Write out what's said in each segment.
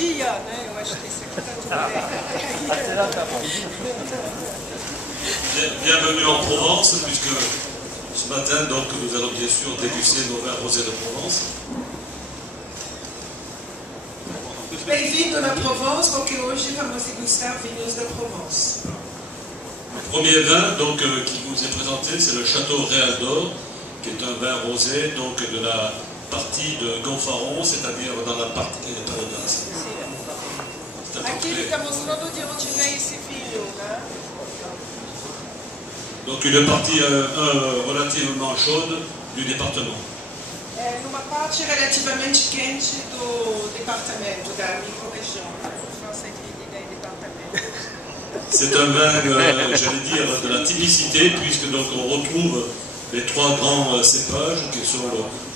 dia, né? Eu acho que esse aqui tá tudo bem. Bienvenue en Provence, puisque ce matin, donc, nous allons bien sûr déguster nos vins rosés de Provence. Bem-vindo na Provence, porque hoje vamos degustar vinhos da Provence. Le premier vin donc, qui vous est présenté, c'est le Château Réal d'Or, qui est un vin rosé donc, de la partie de Gonfaron, c'est-à-dire dans la partie qui n'est pas d'audace. Aqui ele está mostrando de onde vem esse vinho, né? Donc une partie relativement chaude du département. É numa parte relativamente quente do departamento, da micro-região. C'est un vin, j'allais dire, de la typicité, puisque donc on retrouve les trois grands cépages qui sont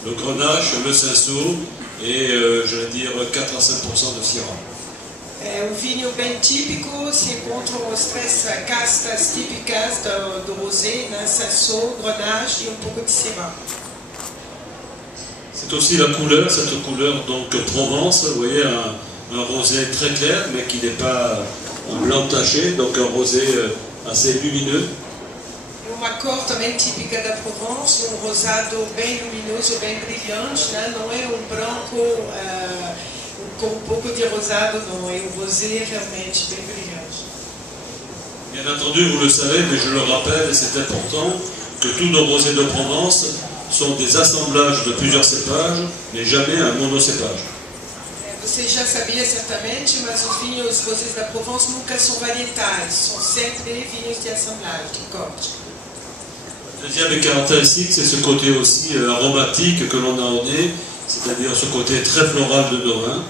le Grenache, le Cinsault et, j'allais dire, 4 à 5% de Syrah. É um vinho bem típico, se encontram as três castas típicas do rosé, né? Cinsault, Grenache e um pouco de Syrah. C'est aussi la couleur, cette couleur donc Provence, vous voyez, un rosé très clair, mais qui n'est pas blanc taché, donc un rosé assez lumineux. Uma cor também típica da Provence, rosado bem luminoso, bem brilhante, né? Não é branco com pouco de rosado, não, é rosé realmente bem brilhante. Bien entendu, vous le savez, mais je le rappelle, et c'est important, que tous nos rosés de Provence sont des assemblages de plusieurs cépages, mais jamais un monocépage. Você já sabia certamente, mas os vinhos rosés da Provence nunca são varietais, são sempre vinhos de assemblage, de corte. La deuxième caractéristique, c'est ce côté aussi aromatique que l'on a au nez, c'est-à-dire ce côté très floral de nos vins.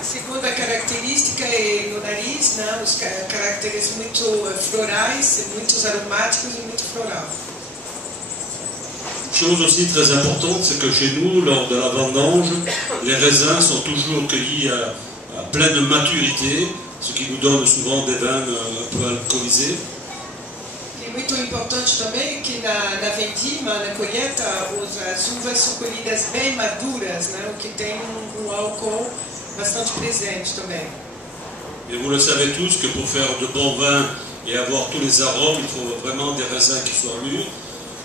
A segunda característica é no nariz, né, os caracteres muito florais, muitos aromáticos e muito floral. Chose aussi très importante, c'est que chez nous, lors de la vendange, les raisins sont toujours cueillis à pleine maturité, ce qui nous donne souvent des vins un peu alcoolisés. E muito importante também que na vendima, na colheita, as uvas são colhidas bem maduras, né, o que tem álcool bastante presente também. Et vous le savez tous que pour faire de bons vins et avoir tous les arômes, il faut vraiment des raisins qui soient mûrs.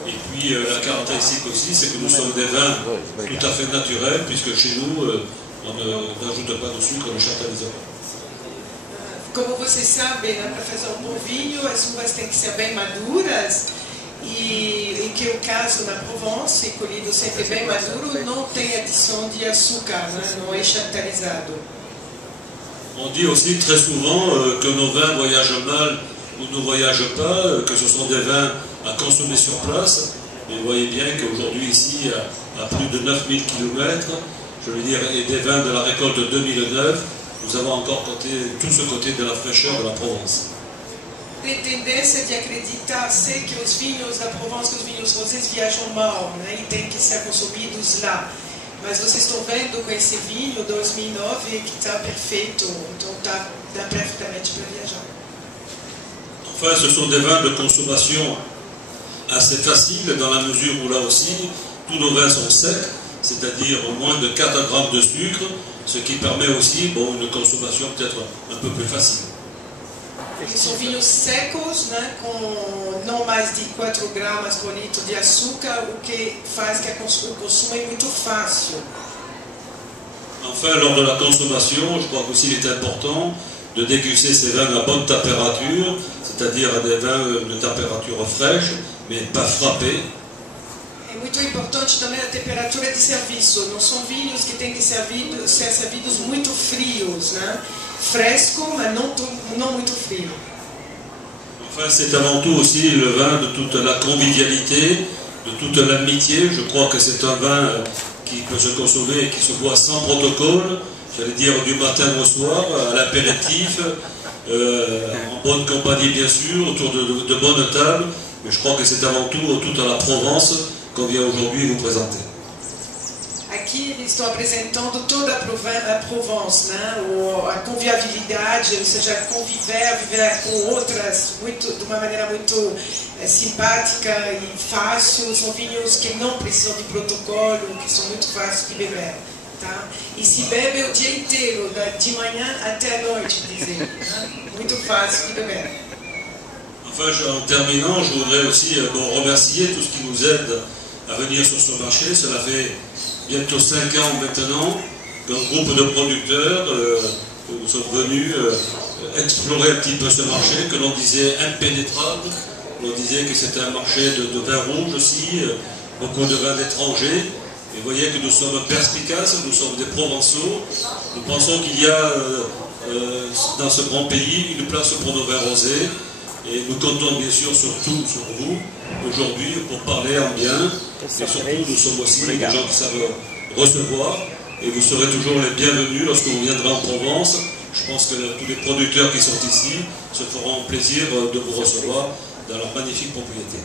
Et puis la caractéristique aussi, c'est que nous sommes des vins tout à fait naturels, puisque chez nous, on n'ajoute pas de sucre, de châtelaisant. Como vocês sabem, né, para fazer um bom vinho, as uvas têm que ser bem maduras, e que é o caso na Provence, colhido sempre bem maduro, não tem adição de açúcar, né, não é chantalizado. On dit aussi très souvent que nos vins voyagent mal ou ne voyagent pas, que ce sont des vins à consommer sur place. Mais vous voyez bien qu'aujourd'hui ici, à plus de 9000 km, je veux dire, et des vins de la récolte 2009, nous avons encore tout ce côté de la fraîcheur de la Provence. Tem tendência de acreditar-se que os vinhos da Provence, que os vinhos rosés viajam mal, né, e têm que ser consumidos lá. Mas vocês estão vendo com esse vinho 2009 que está perfeito, então dá perfeitamente para viajar. Enfin, ce sont des vins de consommation assez faciles dans la mesure où là aussi, tous nos vins sont secs, c'est-à-dire moins de 4 grammes de sucre, ce qui permet aussi une consommation peut-être un peu plus facile. Eles são vinhos secos, né, com não mais de 4 gramas por litro de açúcar, o que faz que o consumo é muito fácil. Enfin, lors de la consommation, je crois qu'aussi il est important de déguster ces vins à bonne température, c'est-à-dire à des vins de température fraîche, mais pas frappés. É muito importante também a temperatura de serviço. Não são vinhos que têm que ser servidos muito frios, né? Fresco, mas não muito frio. Enfin, c'est avant tout aussi le vin de toute la convivialité, de toute l'amitié. Je crois que c'est un vin qui peut se consommer et qui se boit sans protocole, j'allais dire du matin au soir, à l'apéritif, en bonne compagnie bien sûr, autour de bonnes tables. Mais je crois que c'est avant tout toute la Provence qu'on vient aujourd'hui vous présenter. Aqui eles estão apresentando toda a Provence, né? A convivialidade, ou seja, viver com outras de uma maneira muito simpática e fácil. São vinhos que não precisam de protocolo, que são muito fáceis de beber. tá? E se bebe o dia inteiro, de manhã até a noite, dizem, né? Muito fácil de beber. Enfin, en terminant, je voudrais aussi remercier tout ce qui nous aide à venir sur ce marché. Cela fait bientôt 5 ans maintenant qu'un groupe de producteurs sont venus explorer un petit peu ce marché, que l'on disait impénétrable. On disait que c'était un marché de vin rouge aussi, beaucoup de vins d'étrangers. Et vous voyez que nous sommes perspicaces, nous sommes des Provençaux. Nous pensons qu'il y a dans ce grand pays une place pour nos vins rosés. Et nous comptons bien sûr surtout sur vous aujourd'hui pour parler en bien. Et surtout, nous sommes aussi des gens qui savent recevoir. Et vous serez toujours les bienvenus lorsque vous viendrez en Provence. Je pense que tous les producteurs qui sont ici se feront plaisir de vous recevoir dans leur magnifique propriété.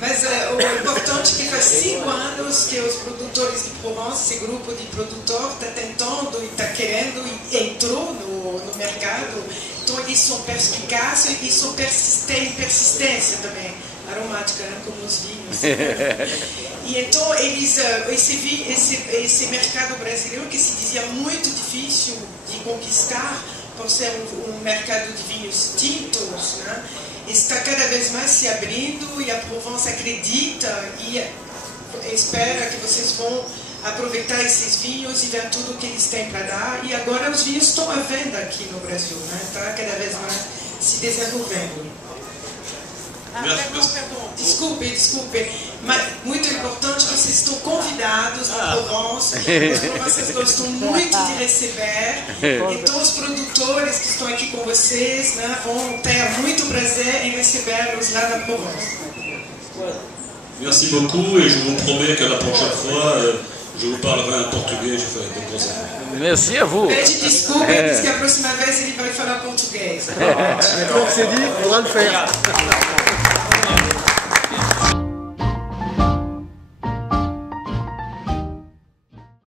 Mas o importante é que faz 5 anos que os produtores de Provence, esse grupo de produtor, está tentando e está querendo e entrou no mercado. Então eles são perspicazes e são persistência também, aromática, né, como os vinhos. E então eles, esse mercado brasileiro que se dizia muito difícil de conquistar, por ser mercado de vinhos tintos, né, está cada vez mais se abrindo e a Provence acredita e espera que vocês vão aproveitar esses vinhos e ver tudo que eles têm para dar. E agora os vinhos estão à venda aqui no Brasil, né? Está cada vez mais se desenvolvendo. Perdão. Desculpe. Mas muito importante, vocês estão convidados na Provence. Os provençais gostam muito de receber. Então os produtores que estão aqui com vocês, né, vão ter muito prazer em recebê-los lá na Provence. Merci beaucoup et je vous promets que la prochaine fois, je vous parlerai en portugais, je ferai des conseils. Merci à vous. Pede desculpa e diz que a próxima vez ele vai falar português. Maintenant que c'est dit, il faudra le faire.